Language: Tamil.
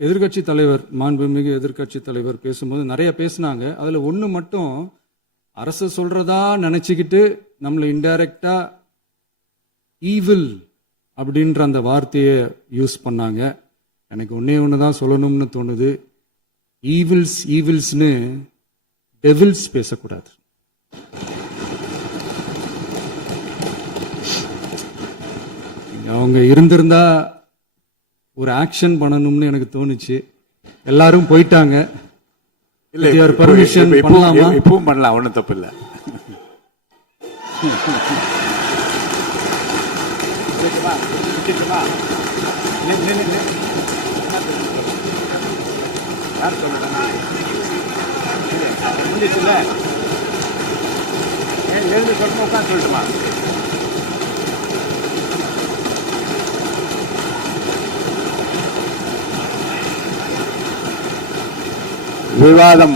எதிர்கட்சி தலைவர், மாண்புமிகு எதிர்கட்சி தலைவர் பேசும்போது நிறைய பேசினாங்க. அதுல ஒண்ணு மட்டும் அரசு சொல்றதா நினைச்சுக்கிட்டு நம்மளை இன்டைரக்டா ஈவில் அப்படின்ற அந்த வார்த்தையை யூஸ் பண்ணாங்க. எனக்கு ஒன்னே ஒண்ணுதான் சொல்லணும்னு தோணுது. ஈவில்ஸ்னு டெவில்ஸ் பேசக்கூடாது. அவங்க இருந்திருந்தா ஒரு ஆக்ஷன் பண்ணணும்னு எனக்கு தோணுச்சு. எல்லாரும் போயிட்டாங்க. இல்ல பர்மிஷன் பண்ணலாமா? இப்பவும் பண்ணலாம், ஒன்றும் தப்பு இல்லை. சொல்லட்டுமா? விவாதம்